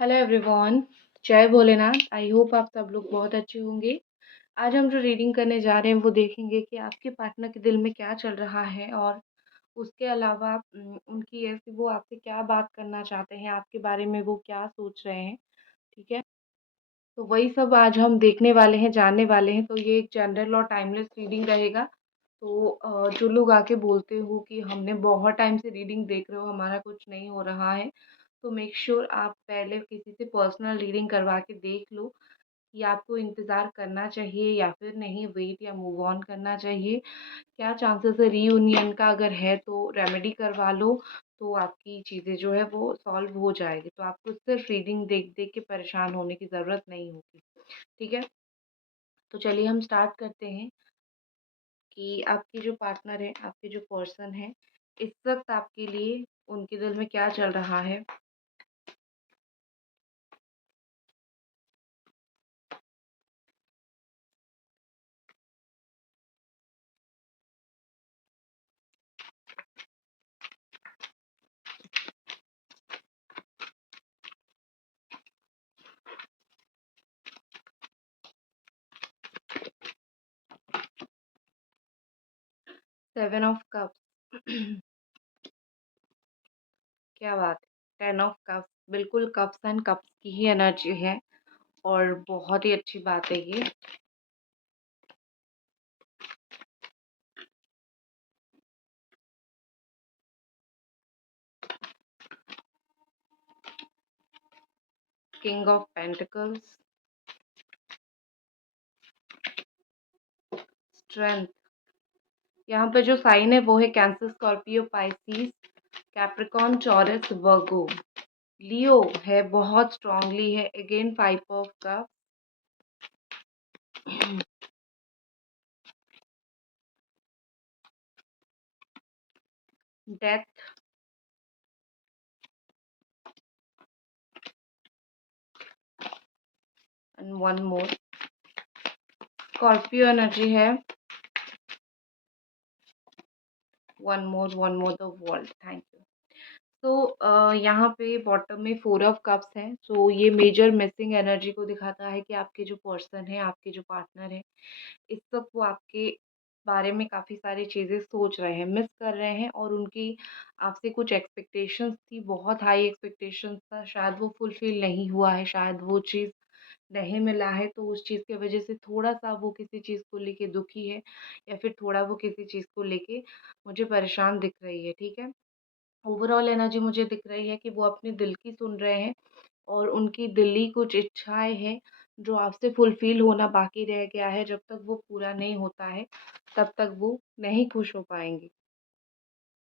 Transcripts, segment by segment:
Hello everyone. जय Bholenath. I hope आप सब लोग बहुत अच्छे होंगे। आज हम जो रीडिंग करने जा रहे हैं वो देखेंगे कि आपके पार्टनर के दिल में क्या चल रहा है और उसके अलावा उनकी ऐसी वो आपसे क्या बात करना चाहते हैं, आपके बारे में वो क्या सोच रहे हैं। ठीक है, तो वही सब आज हम देखने वाले हैं, जानने वाले हैं। तो ये एक जनरल और टाइमलेस रीडिंग रहेगा। तो जो लोग आके बोलते हो कि हमने बहुत टाइम से रीडिंग देख रहे हो, हमारा कुछ नहीं हो रहा है, तो मेक श्योर आप पहले किसी से पर्सनल रीडिंग करवा के देख लो कि आपको इंतज़ार करना चाहिए या फिर नहीं, वेट या मूव ऑन करना चाहिए। क्या चांसेस है रीयूनियन का, अगर है तो रेमेडी करवा लो, तो आपकी चीज़ें जो है वो सॉल्व हो जाएगी। तो आपको सिर्फ रीडिंग देख देख के परेशान होने की ज़रूरत नहीं होगी। ठीक है, तो चलिए हम स्टार्ट करते हैं कि आपके जो पार्टनर है, आपके जो पर्सन है, इस वक्त आपके लिए उनके दिल में क्या चल रहा है। सेवन ऑफ कप्स क्या बात है। टेन ऑफ कप्स, बिल्कुल कप्स एंड कप्स की ही एनर्जी है और बहुत ही अच्छी बात है ये। King of pentacles, strength. यहाँ पे जो साइन है वो है Cancer, Scorpio, Pisces, Capricorn, Taurus, Virgo. Leo है, बहुत स्ट्रांगली है। Again five of cup, death, and one more. Scorpio energy है, one more the world. Thank you. तो यहाँ पे बॉटम में फोर ऑफ कप्स हैं। सो ये मेजर मिसिंग एनर्जी को दिखाता है कि आपके जो पर्सन है, आपके जो पार्टनर है, इस वक्त वो आपके बारे में काफ़ी सारी चीज़ें सोच रहे हैं, मिस कर रहे हैं, और उनकी आपसे कुछ एक्सपेक्टेशंस थी, बहुत हाई एक्सपेक्टेशंस था। शायद वो फुलफिल नहीं हुआ है, शायद वो चीज़ नहीं मिला है, तो उस चीज़ की वजह से थोड़ा-सा वो किसी चीज़ को लेके दुखी है, या फिर थोड़ा वो किसी चीज़ को लेके मुझे परेशान दिख रही है। ठीक है? ओवरऑल एनर्जी मुझे दिख रही है कि वो अपने दिल की सुन रहे हैं और उनकी दिली कुछ इच्छाएँ हैं जो आपसे फुलफ़िल होना बाकी रह गया है। जब तक वो पूरा नहीं होता है, तब तक वो नहीं खुश हो पाएँगे।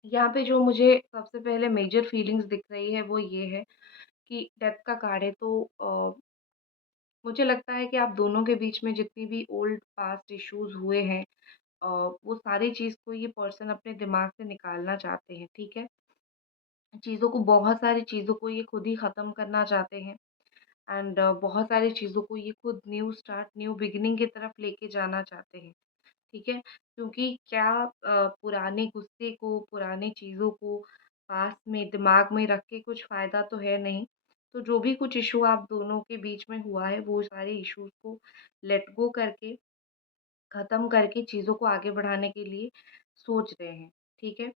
यहाँ पे जो मुझे सबसे पहले मेजर फीलिंग्स दिख रही है वो ये है कि डेथ का कार्ड है, तो मुझे लगता है कि आप दोनों के बीच में जितनी भी ओल्ड पास्ट इश्यूज़ हुए हैं, वो सारी चीज़ को ये पर्सन अपने दिमाग से निकालना चाहते हैं। ठीक है? चीज़ों को, बहुत सारी चीज़ों को ये खुद ही ख़त्म करना चाहते हैं, एंड बहुत सारी चीज़ों को ये खुद न्यू स्टार्ट, न्यू बिगिनिंग की तरफ लेके जाना चाहते हैं। ठीक है? क्योंकि क्या पुराने गुस्से को, पुरानी चीज़ों को पास में दिमाग में रख के कुछ फ़ायदा तो है नहीं। तो जो भी कुछ इश्यू आप दोनों के बीच में हुआ है, वो सारे इश्यूज़ को लेट गो करके, ख़त्म करके चीज़ों को आगे बढ़ाने के लिए सोच रहे हैं। ठीक है?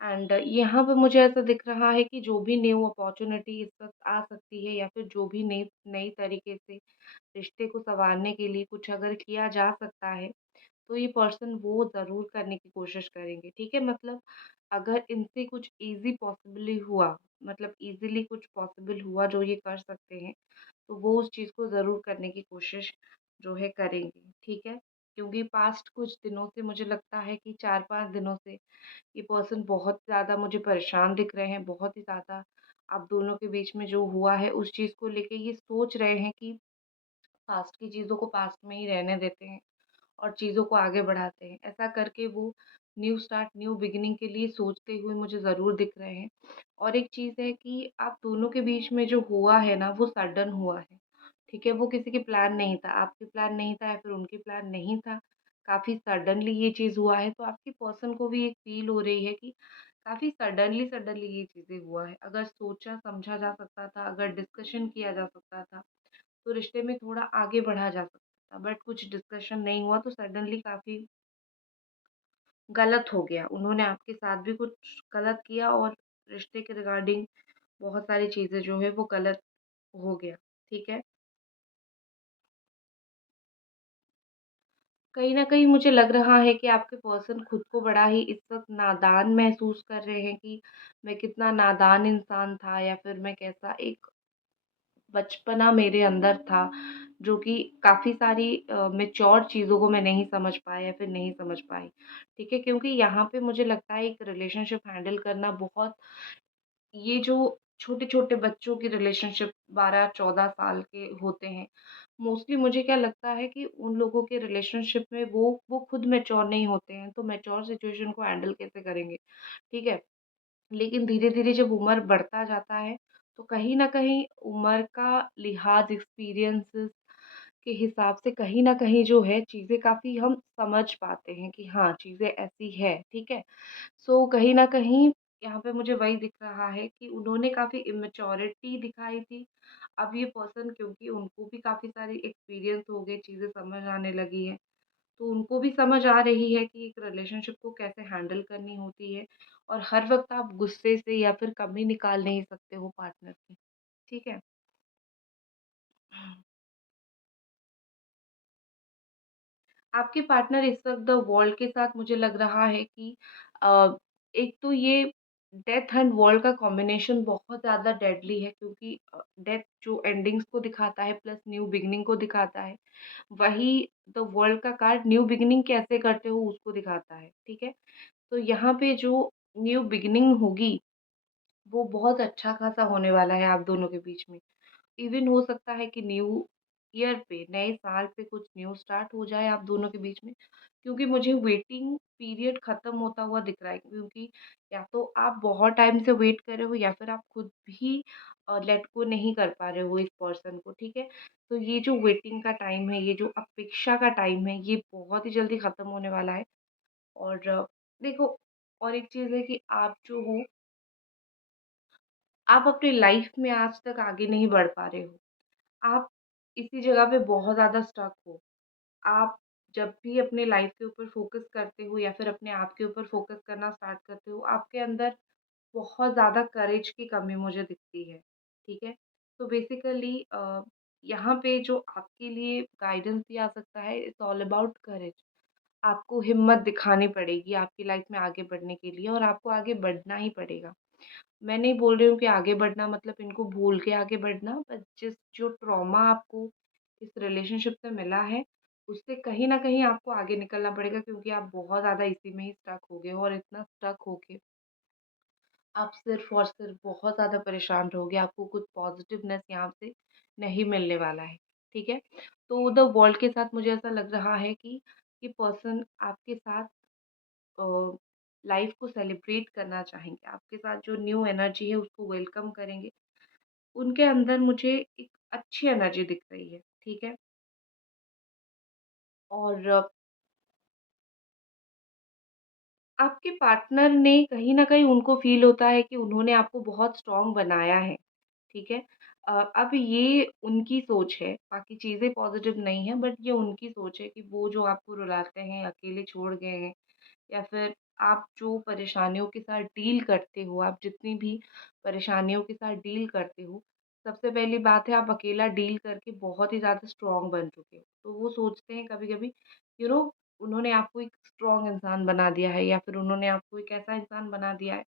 एंड यहाँ पे मुझे ऐसा दिख रहा है कि जो भी न्यू अपॉर्च्युनिटी इस वक़्त आ सकती है, या फिर जो भी नई नई तरीके से रिश्ते को सँवारने के लिए कुछ अगर किया जा सकता है, तो ये पर्सन वो ज़रूर करने की कोशिश करेंगे। ठीक है? मतलब अगर इनसे कुछ ईज़ी पॉसिबली हुआ, मतलब ईज़िली कुछ पॉसिबल हुआ जो ये कर सकते हैं, तो वो उस चीज़ को ज़रूर करने की कोशिश जो है करेंगे। ठीक है? क्योंकि पास्ट कुछ दिनों से मुझे लगता है कि 4-5 दिनों से ये पर्सन बहुत ज़्यादा मुझे परेशान दिख रहे हैं, बहुत ही ज़्यादा आप दोनों के बीच में जो हुआ है उस चीज़ को लेके ये सोच रहे हैं कि पास्ट की चीज़ों को पास्ट में ही रहने देते हैं और चीज़ों को आगे बढ़ाते हैं। ऐसा करके वो न्यू स्टार्ट, न्यू बिगिनिंग के लिए सोचते हुए मुझे ज़रूर दिख रहे हैं। और एक चीज़ है कि आप दोनों के बीच में जो हुआ है ना, वो सडन हुआ है। ठीक है? वो किसी के प्लान नहीं था, आपके प्लान नहीं था या फिर उनके प्लान नहीं था। काफ़ी सडनली ये चीज़ हुआ है, तो आपके पर्सन को भी एक फ़ील हो रही है कि काफ़ी सडनली सडनली ये चीज़ें हुआ है। अगर सोचा समझा जा सकता था, अगर डिस्कशन किया जा सकता था, तो रिश्ते में थोड़ा आगे बढ़ा जा सकता था। बट कुछ डिस्कशन नहीं हुआ तो सडनली काफ़ी गलत हो गया। उन्होंने आपके साथ भी कुछ गलत किया और रिश्ते के रिगार्डिंग बहुत सारी चीज़ें जो है वो गलत हो गया, ठीक है? कहीं न कहीं मुझे लग रहा है कि आपके पर्सन खुद को बड़ा ही इस वक़्त नादान महसूस कर रहे हैं कि मैं कितना नादान इंसान था या फिर मैं कैसा एक बचपना मेरे अंदर था, जो कि काफ़ी सारी मैच्योर चीज़ों को मैं नहीं समझ पाया या फिर नहीं समझ पाई, ठीक है? क्योंकि यहाँ पे मुझे लगता है एक रिलेशनशिप हैंडल करना बहुत ये जो छोटे-छोटे बच्चों की रिलेशनशिप 12-14 साल के होते हैं, मोस्टली मुझे क्या लगता है कि उन लोगों के रिलेशनशिप में वो खुद मैच्योर नहीं होते हैं, तो मैच्योर सिचुएशन को हैंडल कैसे करेंगे, ठीक है? लेकिन धीरे-धीरे जब उम्र बढ़ता जाता है, तो कहीं न कहीं उम्र का लिहाज़ एक्सपीरियंसेस के हिसाब से कहीं न कहीं जो है चीज़ें काफ़ी हम समझ पाते हैं कि हाँ, चीज़ें ऐसी है, ठीक है? सो कहीं न कहीं यहाँ पे मुझे वही दिख रहा है कि उन्होंने काफ़ी इमैच्योरिटी दिखाई थी। अब ये पर्सन क्योंकि उनको भी काफ़ी सारी एक्सपीरियंस हो गए, चीज़ें समझ आने लगी हैं, तो उनको भी समझ आ रही है कि एक रिलेशनशिप को कैसे हैंडल करनी होती है और हर वक़्त आप गुस्से से या फिर कमी निकाल नहीं सकते हो पार्टनर की, ठीक है? आपके पार्टनर इस वक़्त द वर्ल्ड के साथ मुझे लग रहा है कि अ, एक तो ये डेथ एंड वर्ल्ड का कॉम्बिनेशन बहुत ज़्यादा डेडली है क्योंकि डेथ जो एंडिंग्स को दिखाता है प्लस न्यू बिगिनिंग को दिखाता है, वही द वर्ल्ड का कार्ड न्यू बिगिनिंग कैसे करते हो उसको दिखाता है, ठीक है? तो यहाँ पे जो न्यू बिगिनिंग होगी, वो बहुत अच्छा खासा होने वाला है आप दोनों के बीच में। इवन हो सकता है कि न्यू ईयर पे, नए साल पे कुछ न्यू स्टार्ट हो जाए आप दोनों के बीच में, क्योंकि मुझे वेटिंग पीरियड खत्म होता हुआ दिख रहा है क्योंकि या तो आप बहुत टाइम से वेट कर रहे हो या फिर आप खुद भी लेट गो नहीं कर पा रहे हो इस पर्सन को, ठीक है? तो ये जो वेटिंग का टाइम है, ये जो अपेक्षा का टाइम है, ये बहुत ही जल्दी खत्म होने वाला है और देखो और एक चीज़ है कि आप जो हो, आप अपनी लाइफ में आज तक आगे नहीं बढ़ पा रहे हो। आप इसी जगह पे बहुत ज़्यादा स्टक हो। आप जब भी अपने लाइफ़ के ऊपर फ़ोकस करते हो या फिर अपने आप के ऊपर फ़ोकस करना स्टार्ट करते हो, आपके अंदर बहुत ज़्यादा करेज की कमी मुझे दिखती है, ठीक है? तो बेसिकली यहाँ पे जो आपके लिए गाइडेंस भी आ सकता है, इट्स ऑल अबाउट करेज। आपको हिम्मत दिखानी पड़ेगी आपकी लाइफ़ में आगे बढ़ने के लिए और आपको आगे बढ़ना ही पड़ेगा। मैं नहीं बोल रही हूँ कि आगे बढ़ना मतलब इनको भूल के आगे बढ़ना, बट जिस जो ट्रॉमा आपको इस रिलेशनशिप से मिला है, उससे कहीं न कहीं आपको आगे निकलना पड़ेगा क्योंकि आप बहुत ज़्यादा इसी में ही स्टक हो गए हो और इतना स्टक हो के आप सिर्फ़ और सिर्फ़ बहुत ज़्यादा परेशान रहोगे, आपको कुछ पॉज़िटिवनेस यहाँ से नहीं मिलने वाला है, ठीक है? तो द वर्ल्ड के साथ मुझे ऐसा लग रहा है कि ये पर्सन आपके साथ अ, लाइफ़ को सेलिब्रेट करना चाहेंगे, आपके साथ जो न्यू एनर्जी है उसको वेलकम करेंगे। उनके अंदर मुझे एक अच्छी एनर्जी दिख रही है, ठीक है? और आपके पार्टनर ने कहीं न कहीं उनको फ़ील होता है कि उन्होंने आपको बहुत स्ट्रॉन्ग बनाया है, ठीक है? अब ये उनकी सोच है, बाकी चीज़ें पॉज़िटिव नहीं है बट ये उनकी सोच है कि वो जो आपको रुलाते हैं, अकेले छोड़ गए हैं या फिर आप जो परेशानियों के साथ डील करते हो, आप जितनी भी परेशानियों के साथ डील करते हो, सबसे पहली बात है आप अकेला डील करके बहुत ही ज़्यादा स्ट्रॉन्ग बन चुके हो। तो वो सोचते हैं कभी-कभी यू नो उन्होंने आपको एक स्ट्रॉन्ग इंसान बना दिया है या फिर उन्होंने आपको एक ऐसा इंसान बना दिया है,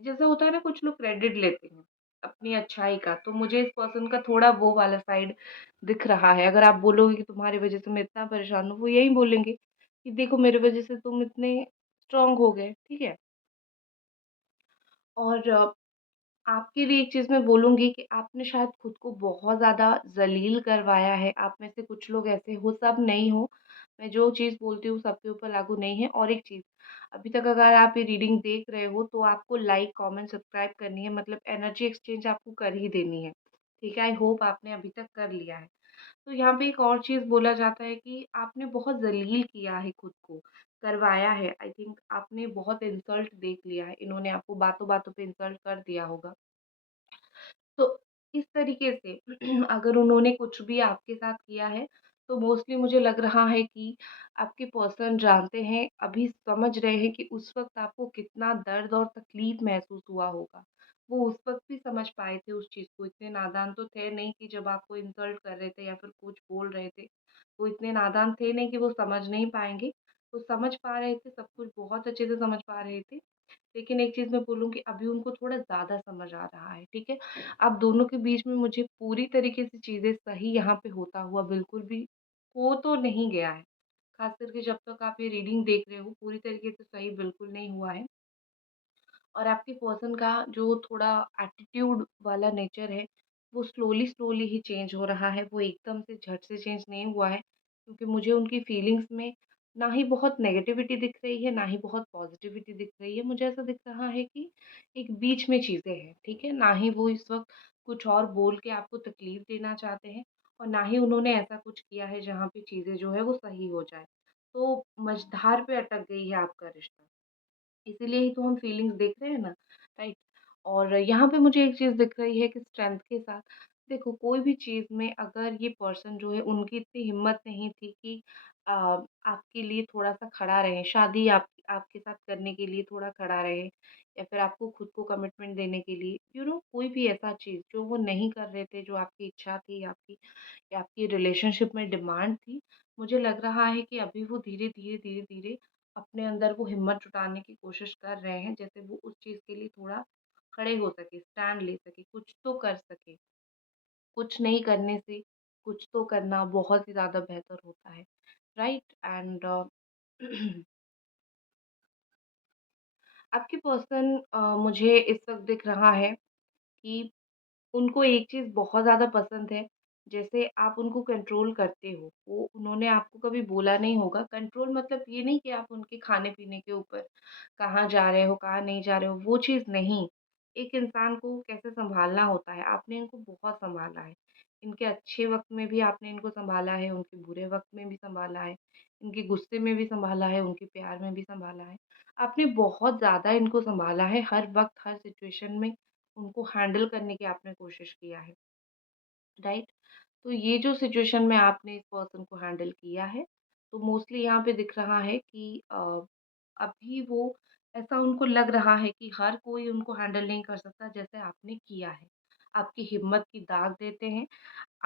जैसा होता है ना कुछ लोग क्रेडिट लेते हैं अपनी अच्छाई का, तो मुझे इस पर्सन का थोड़ा वो वाला साइड दिख रहा है। अगर आप बोलोगे कि तुम्हारी वज़ह से मैं इतना परेशान हूँ, वो यही बोलेंगे कि देखो मेरी वज़ह से तुम इतने स्ट्रॉन्ग हो गए, ठीक है? और आपके लिए एक चीज़ मैं बोलूँगी कि आपने शायद खुद को बहुत ज़्यादा ज़लील करवाया है। आप में से कुछ लोग ऐसे हो, सब नहीं हो। मैं जो चीज़ बोलती हूँ सबके ऊपर लागू नहीं है। और एक चीज़, अभी तक अगर आप ये रीडिंग देख रहे हो तो आपको लाइक, कमेंट, सब्सक्राइब करनी है मतलब एनर्जी एक्सचेंज आपको कर ही देनी है। ठीक है? आई होप आपने अभी तक कर लिया है। तो यहाँ पे एक और चीज़ बोला जाता है कि आपने बहुत ज़लील किया है खुद को। करवाया है, आई थिंक आपने बहुत इंसल्ट देख लिया है, इन्होंने आपको बातों-बातों पे इंसल्ट कर दिया होगा। तो इस तरीके से अगर उन्होंने कुछ भी आपके साथ किया है, तो मोस्टली मुझे लग रहा है कि आपके पर्सन जानते हैं, अभी समझ रहे हैं कि उस वक़्त आपको कितना दर्द और तकलीफ़ महसूस हुआ होगा। वो उस वक़्त भी समझ पाए थे उस चीज़ को, इतने नादान तो थे नहीं कि जब आपको इंसल्ट कर रहे थे या फिर कुछ बोल रहे थे, वो इतने नादान थे नहीं कि वो समझ नहीं पाएँगे। वो समझ पा रहे थे, सब कुछ बहुत अच्छे से समझ पा रहे थे। लेकिन एक चीज़ मैं बोलूँ कि अभी उनको थोड़ा ज़्यादा समझ आ रहा है, ठीक है? आप दोनों के बीच में मुझे पूरी तरीके से चीज़ें सही यहाँ पे होता हुआ बिल्कुल भी हो तो नहीं गया है। ख़ास करके जब तक आप ये रीडिंग देख रहे हो, पूरी तरीके से सही बिल्कुल नहीं हुआ है। और आपके पर्सन का जो थोड़ा एटीट्यूड वाला नेचर है, वो स्लोली-स्लोली ही चेंज हो रहा है, वो एकदम से झट से चेंज नहीं हुआ है। क्योंकि मुझे उनकी फीलिंग्स में ना ही बहुत नेगेटिविटी दिख रही है, ना ही बहुत पॉज़िटिविटी दिख रही है। मुझे ऐसा दिख रहा है कि एक बीच में चीज़ें हैं, ठीक है? ना ही वो इस वक़्त कुछ और बोल के आपको तकलीफ़ देना चाहते हैं और ना ही उन्होंने ऐसा कुछ किया है जहाँ पे चीज़ें जो है वो सही हो जाएँ। तो मझधार पे अटक गई है आपका रिश्ता। इसीलिए ही तो हम फीलिंग्स देख रहे हैं ना, राइट? और यहाँ पे मुझे एक चीज़ दिख रही है कि स्ट्रेंथ के साथ देखो कोई भी चीज़ में अगर ये पर्सन जो है उनकी इतनी हिम्मत नहीं थी कि आपके लिए थोड़ा-सा खड़ा रहे, शादी आप आपके साथ करने के लिए थोड़ा खड़ा रहे या फिर आपको खुद को कमिटमेंट देने के लिए कोई भी ऐसा चीज़ जो वो नहीं कर रहे थे, जो आपकी इच्छा थी आपकी या आपकी रिलेशनशिप में डिमांड थी, मुझे लग रहा है कि अभी वो धीरे-धीरे, धीरे-धीरे अपने अंदर वो हिम्मत जुटाने की कोशिश कर रहे हैं, जैसे वो उस चीज़ के लिए थोड़ा खड़े हो सके, स्टैंड ले सके, कुछ तो कर सके। कुछ नहीं करने से कुछ तो करना बहुत ही ज़्यादा बेहतर होता है, राइट? एंड आपके पर्सन मुझे इस वक़्त दिख रहा है कि उनको एक चीज़ बहुत ज़्यादा पसंद है, जैसे आप उनको कंट्रोल करते हो, वो उन्होंने आपको कभी बोला नहीं होगा। कंट्रोल मतलब ये नहीं कि आप उनके खाने-पीने के ऊपर कहाँ जा रहे हो, कहाँ नहीं जा रहे हो, वो चीज़ नहीं। एक इंसान को कैसे सँभालना होता है, आपने इनको बहुत सँभाला है। इनके अच्छे वक़्त में भी आपने इनको सँभाला है, उनके बुरे वक़्त में भी सँभाला है, इनके गुस्से में भी सँभाला है, उनके प्यार में भी सँभाला है। आपने बहुत ज़्यादा इनको सँभाला है, हर वक़्त, हर सिचुएशन में उनको हैंडल करने की आपने कोशिश किया है, राइट? तो ये जो सिचुएशन में आपने इस पर्सन को हैंडल किया है, तो मोस्टली यहाँ पे दिख रहा है कि अभी वो ऐसा उनको लग रहा है कि हर कोई उनको हैंडल नहीं कर सकता जैसे आपने किया है। आपकी हिम्मत की दाग देते हैं,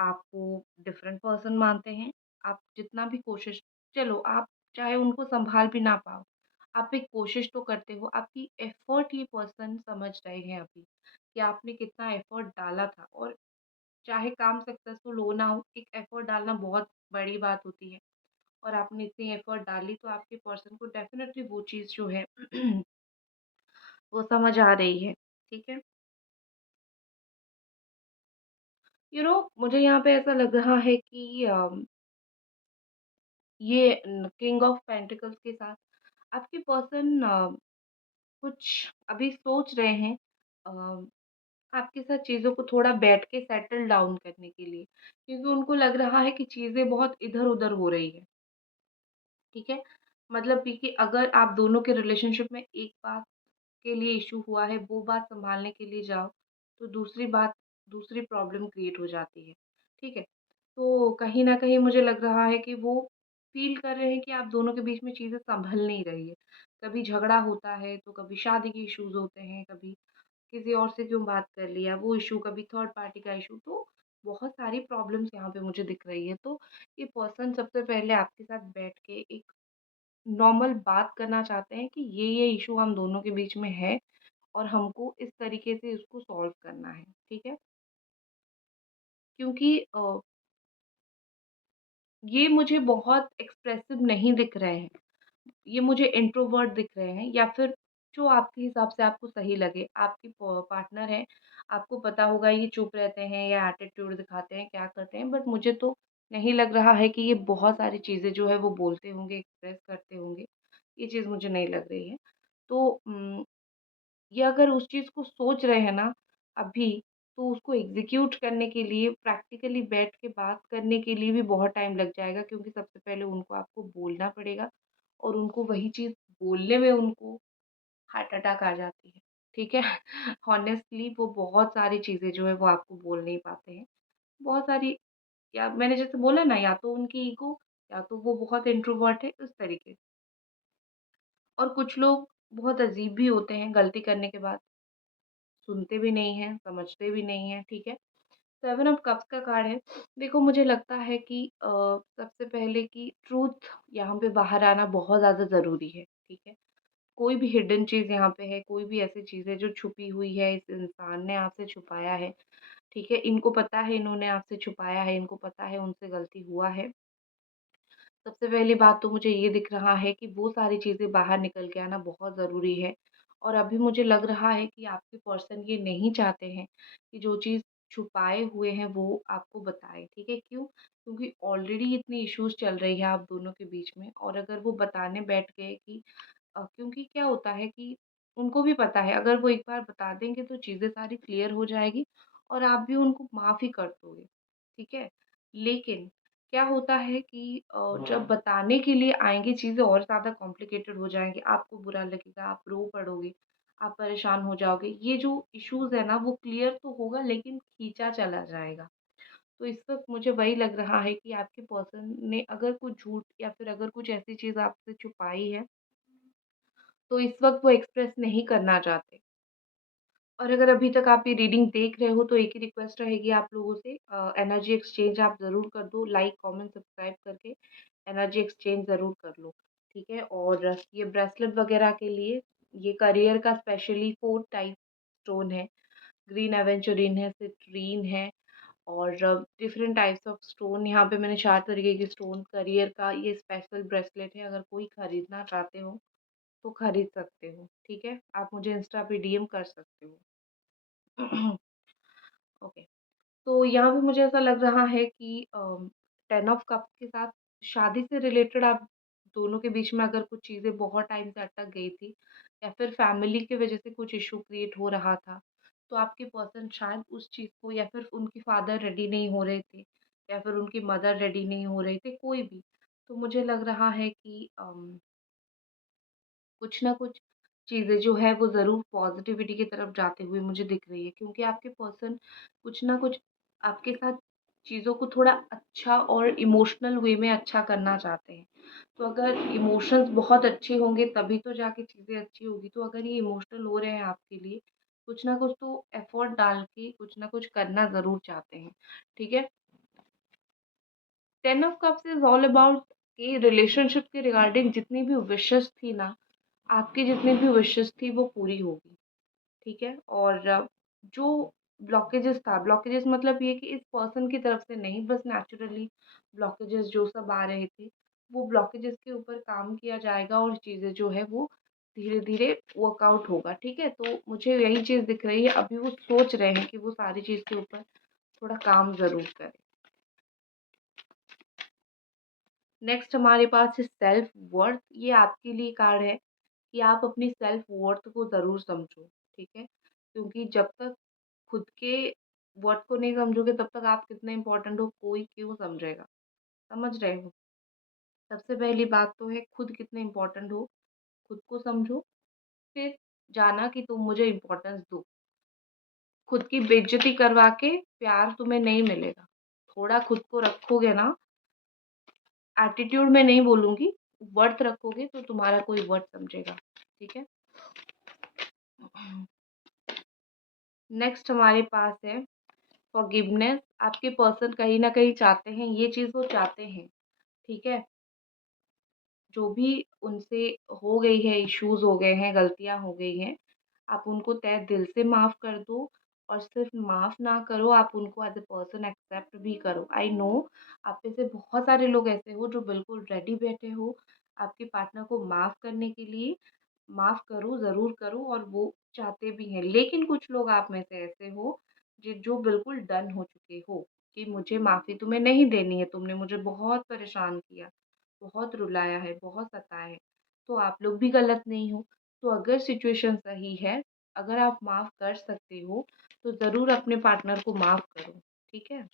आपको डिफरेंट पर्सन मानते हैं, आप जितना भी कोशिश चलो आप चाहे उनको सँभाल भी ना पाओ, आप एक कोशिश तो करते हो, आपकी एफर्ट ये पर्सन समझ रहे हैं अभी, कि आपने कितना एफर्ट डाला था और चाहे काम सक्सेसफुल हो ना हो, एक एफर्ट डालना बहुत बड़ी बात होती है और आपने इतनी एफर्ट डाली तो आपके पर्सन को डेफिनिटली वो चीज़ जो है वो समझ आ रही है, ठीक है? मुझे यहाँ पे ऐसा लग रहा है कि ये किंग ऑफ पेंटिकल्स के साथ आपके पर्सन कुछ अभी सोच रहे हैं आपके साथ चीज़ों को थोड़ा बैठ के सेटल डाउन करने के लिए, क्योंकि उनको लग रहा है कि चीज़ें बहुत इधर-उधर हो रही है, ठीक है? मतलब कि अगर आप दोनों के रिलेशनशिप में एक बात के लिए इश्यू हुआ है, वो बात सँभालने के लिए जाओ, तो दूसरी प्रॉब्लम क्रिएट हो जाती है, ठीक है? तो कहीं न कहीं मुझे लग रहा है कि वो फ़ील कर रहे हैं कि आप दोनों के बीच में चीज़ें सँभल नहीं रही है। कभी झगड़ा होता है, तो कभी शादी के इश्यूज़ होते हैं, कभी किसी और से क्यों बात कर लिया, वो इश्यू, कभी थर्ड पार्टी का इश्यू, तो बहुत सारी प्रॉब्लम्स यहाँ पे मुझे दिख रही है। तो ये पर्सन सबसे पहले आपके साथ बैठ के एक नॉर्मल बात करना चाहते हैं कि ये इश्यू हम दोनों के बीच में है और हमको इस तरीके से इसको सॉल्व करना है, ठीक है? क्योंकि ये मुझे बहुत एक्सप्रेसिव नहीं दिख रहे हैं, ये मुझे इंट्रोवर्ट दिख रहे हैं या फिर जो आपके हिसाब से आपको सही लगे, आपकी पार्टनर है, आपको पता होगा ये चुप रहते हैं या एटीट्यूड दिखाते हैं, क्या करते हैं, बट मुझे तो नहीं लग रहा है कि ये बहुत सारी चीज़ें जो है वो बोलते होंगे, एक्सप्रेस करते होंगे, ये चीज़ मुझे नहीं लग रही है। तो ये अगर उस चीज़ को सोच रहे हैं ना अभी, तो उसको एग्ज़ीक्यूट करने के लिए प्रैक्टिकली बैठ के बात करने के लिए भी बहुत टाइम लग जाएगा क्योंकि सबसे पहले उनको आपको बोलना पड़ेगा और उनको वही चीज़ बोलने में उनको हार्ट अटैक आ जाती है, ठीक है? हॉनेस्टली वो बहुत सारी चीज़ें जो है वो आपको बोल नहीं पाते हैं। बहुत सारी, या मैंने जैसे बोला ना, या तो उनकी ईगो, या तो वो बहुत इंट्रोवर्ट है, उस तरीके से। और कुछ लोग बहुत अजीब भी होते हैं गलती करने के बाद, सुनते भी नहीं हैं, समझते भी नहीं हैं, ठीक है? 7 ऑफ कप्स का कार्ड है। देखो मुझे लगता है कि सबसे पहले कि ट्रुथ यहाँ पे बाहर आना बहुत ज़्यादा ज़रूरी है, ठीक है? कोई भी हिडन चीज़ यहाँ पे है, कोई भी ऐसी चीज़ है जो छुपी हुई है, इस इंसान ने आपसे छुपाया है, ठीक है? इनको पता है इन्होंने आपसे छुपाया है, इनको पता है उनसे गलती हुआ है। सबसे पहली बात तो मुझे ये दिख रहा है कि वो सारी चीज़ें बाहर निकल के आना बहुत ज़रूरी है। और अभी मुझे लग रहा है कि आपके पर्सन ये नहीं चाहते हैं कि जो चीज़ छुपाए हुए हैं वो आपको बताएँ, ठीक है? क्यों? क्योंकि ऑलरेडी इतनी इश्यूज़ चल रही है आप दोनों के बीच में, और अगर वो बताने बैठ गए कि क्योंकि क्या होता है कि उनको भी पता है अगर वो एक बार बता देंगे तो चीज़ें सारी क्लियर हो जाएगी और आप भी उनको माफ़ ही कर दोगे, ठीक है? लेकिन क्या होता है कि जब बताने के लिए आएँगे चीज़ें और ज़्यादा कॉम्प्लिकेटेड हो जाएँगी, आपको बुरा लगेगा, आप रो पड़ोगे, आप परेशान हो जाओगे। ये जो इश्यूज़ है ना वो क्लियर तो होगा लेकिन खींचा चला जाएगा। तो इस वक़्त मुझे वही लग रहा है कि आपके पर्सन ने अगर कुछ झूठ या फिर अगर कुछ ऐसी चीज़ आपसे छुपाई है, तो इस वक़्त वो एक्सप्रेस नहीं करना चाहते। और अगर अभी तक आप ये रीडिंग देख रहे हो तो एक ही रिक्वेस्ट रहेगी आप लोगों से, एनर्जी एक्सचेंज आप ज़रूर कर दो, लाइक, कमेंट, सब्सक्राइब करके एनर्जी एक्सचेंज ज़रूर कर लो, ठीक है? और ये ब्रेसलेट वग़ैरह के लिए ये करियर का स्पेशली 4 टाइप स्टोन है, ग्रीन एवेंचुरिन है, सिट्रीन है और डिफरेंट टाइप्स ऑफ स्टोन, यहाँ पे मैंने 4 तरीके के स्टोन, करियर का ये स्पेशल ब्रेसलेट है, अगर कोई खरीदना चाहते हो तो खरीद सकते हो, ठीक है? आप मुझे इंस्टा पे डीएम कर सकते हो। ओके, तो यहाँ पे मुझे ऐसा लग रहा है कि 10 ऑफ कप्स के साथ शादी से रिलेटेड आप दोनों के बीच में अगर कुछ चीज़ें बहुत टाइम से अटक गई थी या फिर फैमिली की वजह से कुछ इश्यू क्रिएट हो रहा था, तो आपके पर्सन शायद उस चीज़ को, या फिर उनके फादर रेडी नहीं हो रहे थे या फिर उनकी मदर रेडी नहीं हो रही थी, कोई भी। तो मुझे लग रहा है कि कुछ ना कुछ चीज़ें जो है वो ज़रूर पॉज़िटिविटी की तरफ जाते हुए मुझे दिख रही है, क्योंकि आपके पर्सन कुछ ना कुछ आपके साथ चीज़ों को थोड़ा अच्छा और इमोशनल वे में अच्छा करना चाहते हैं। तो अगर इमोशंस बहुत अच्छे होंगे तभी तो जाके चीज़ें अच्छी होगी। तो अगर ये इमोशनल हो रहे हैं आपके लिए, कुछ ना कुछ तो एफ़र्ट डाल के कुछ ना कुछ करना ज़रूर चाहते हैं, ठीक है? 10 of cups is all about कि रिलेशनशिप के रिगार्डिंग जितनी भी विशेज़ थी ना, आपकी जितनी भी विशेज़ थी वो पूरी होगी, ठीक है? और जो ब्लॉकेजेस था, ब्लॉकेजेस मतलब ये कि इस पर्सन की तरफ से नहीं, बस नेचुरली ब्लॉकेजेस जो सब आ रहे थे, वो ब्लॉकेजेस के ऊपर काम किया जाएगा और चीज़ें जो है वो धीरे-धीरे वर्कआउट होगा, ठीक है? तो मुझे यही चीज़ दिख रही है, अभी वो सोच रहे हैं कि वो सारी चीज़ के ऊपर थोड़ा काम ज़रूर करें। नेक्स्ट हमारे पास है सेल्फ वर्थ। ये आपके लिए कार्ड है कि आप अपनी सेल्फ वर्थ को ज़रूर समझो, ठीक है? क्योंकि जब तक खुद के वर्थ को नहीं समझोगे तब तक आप कितने इम्पोर्टेंट हो कोई क्यों समझेगा, समझ रहे हो? सबसे पहली बात तो है खुद कितने इम्पोर्टेंट हो, खुद को समझो, फिर जाना कि तुम मुझे इम्पोर्टेंस दो। खुद की बेइज्जती करवा के प्यार तुम्हें नहीं मिलेगा। थोड़ा खुद को रखोगे ना, एटीट्यूड में नहीं बोलूँगी, वर्थ रखोगे तो तुम्हारा कोई वर्थ समझेगा, ठीक है? नेक्स्ट हमारे पास है फॉरगिवनेस। आपके पर्सन कहीं न कहीं चाहते हैं, ये चीज़ वो चाहते हैं, ठीक है? जो भी उनसे हो गई है, इश्यूज़ हो गए हैं, गलतियाँ हो गई हैं, आप उनको तहे दिल से माफ़ कर दो और सिर्फ़ माफ़ ना करो, आप उनको एज़ अ पर्सन एक्सेप्ट भी करो। आई नो आप में से बहुत सारे लोग ऐसे हो जो बिल्कुल रेडी बैठे हो आपके पार्टनर को माफ़ करने के लिए। माफ़ करो, ज़रूर करो और वो चाहते भी हैं। लेकिन कुछ लोग आप में से ऐसे हो जो बिल्कुल डन हो चुके हो कि मुझे माफ़ी तुम्हें नहीं देनी है, तुमने मुझे बहुत परेशान किया, बहुत रुलाया है, बहुत सताया है, तो आप लोग भी गलत नहीं हो। तो अगर सिचुएशन सही है, अगर आप माफ़ कर सकते हो, तो ज़रूर अपने पार्टनर को माफ़ करो, ठीक है?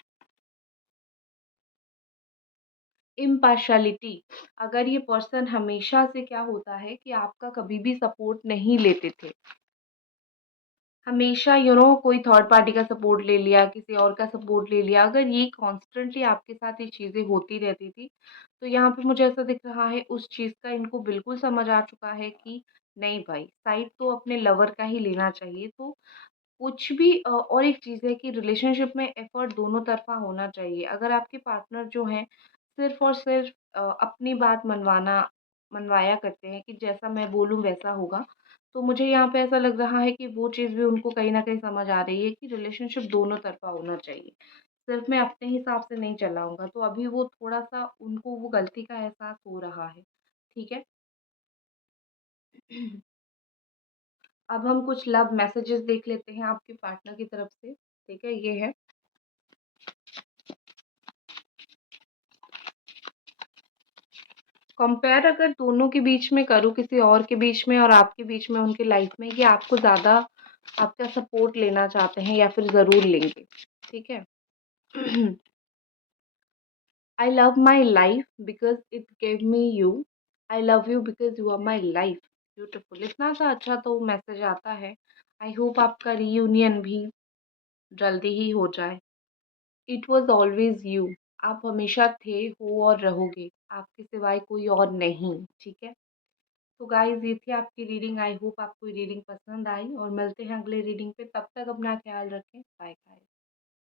इम्पार्शियलिटी, अगर ये पर्सन हमेशा से क्या होता है कि आपका कभी भी सपोर्ट नहीं लेते थे, हमेशा कोई थर्ड पार्टी का सपोर्ट ले लिया, किसी और का सपोर्ट ले लिया, अगर ये कॉन्स्टेंटली आपके साथ ये चीज़ें होती रहती थी, तो यहाँ पे मुझे ऐसा दिख रहा है उस चीज़ का इनको बिल्कुल समझ आ चुका है कि नहीं भाई, साइड तो अपने लवर का ही लेना चाहिए। तो कुछ भी और एक चीज़ है कि रिलेशनशिप में एफर्ट दोनों तरफ़ा होना चाहिए। अगर आपके पार्टनर जो हैं सिर्फ़ और सिर्फ़ अपनी बात मनवाया करते हैं कि जैसा मैं बोलूँ वैसा होगा, तो मुझे यहाँ पे ऐसा लग रहा है कि वो चीज़ भी उनको कहीं न कहीं समझ आ रही है कि रिलेशनशिप दोनों तरफ़ा होना चाहिए। सिर्फ़ मैं अपने हिसाब से नहीं चलाऊँगा, तो अभी वो थोड़ा-सा उनको वो गलती का एहसास हो रहा है। ठीक है? अब हम कुछ लव मैसेजेस देख लेते हैं आपके पार्टनर की तरफ से। ठीक है? ये है। कंपेयर अगर दोनों के बीच में करूँ किसी और के बीच में और आपके बीच में उनकी लाइफ में, ये आपको ज़्यादा आपका सपोर्ट लेना चाहते हैं या फिर ज़रूर लेंगे, ठीक है? I love my life because it gave me you, I love you because you are my life. Beautiful, इतना सा अच्छा तो मैसेज आता है। आई होप आपका रियूनियन भी जल्दी ही हो जाए। इट वॉज़ ऑलवेज़ यू, आप हमेशा थे, हो और रहोगे, आपके सिवाय कोई और नहीं, ठीक है? तो गाइज़ ये थी आपकी रीडिंग। आई होप आपको ये रीडिंग पसंद आई और मिलते हैं अगले रीडिंग पे। तब तक अपना ख़्याल रखें। Bye guys.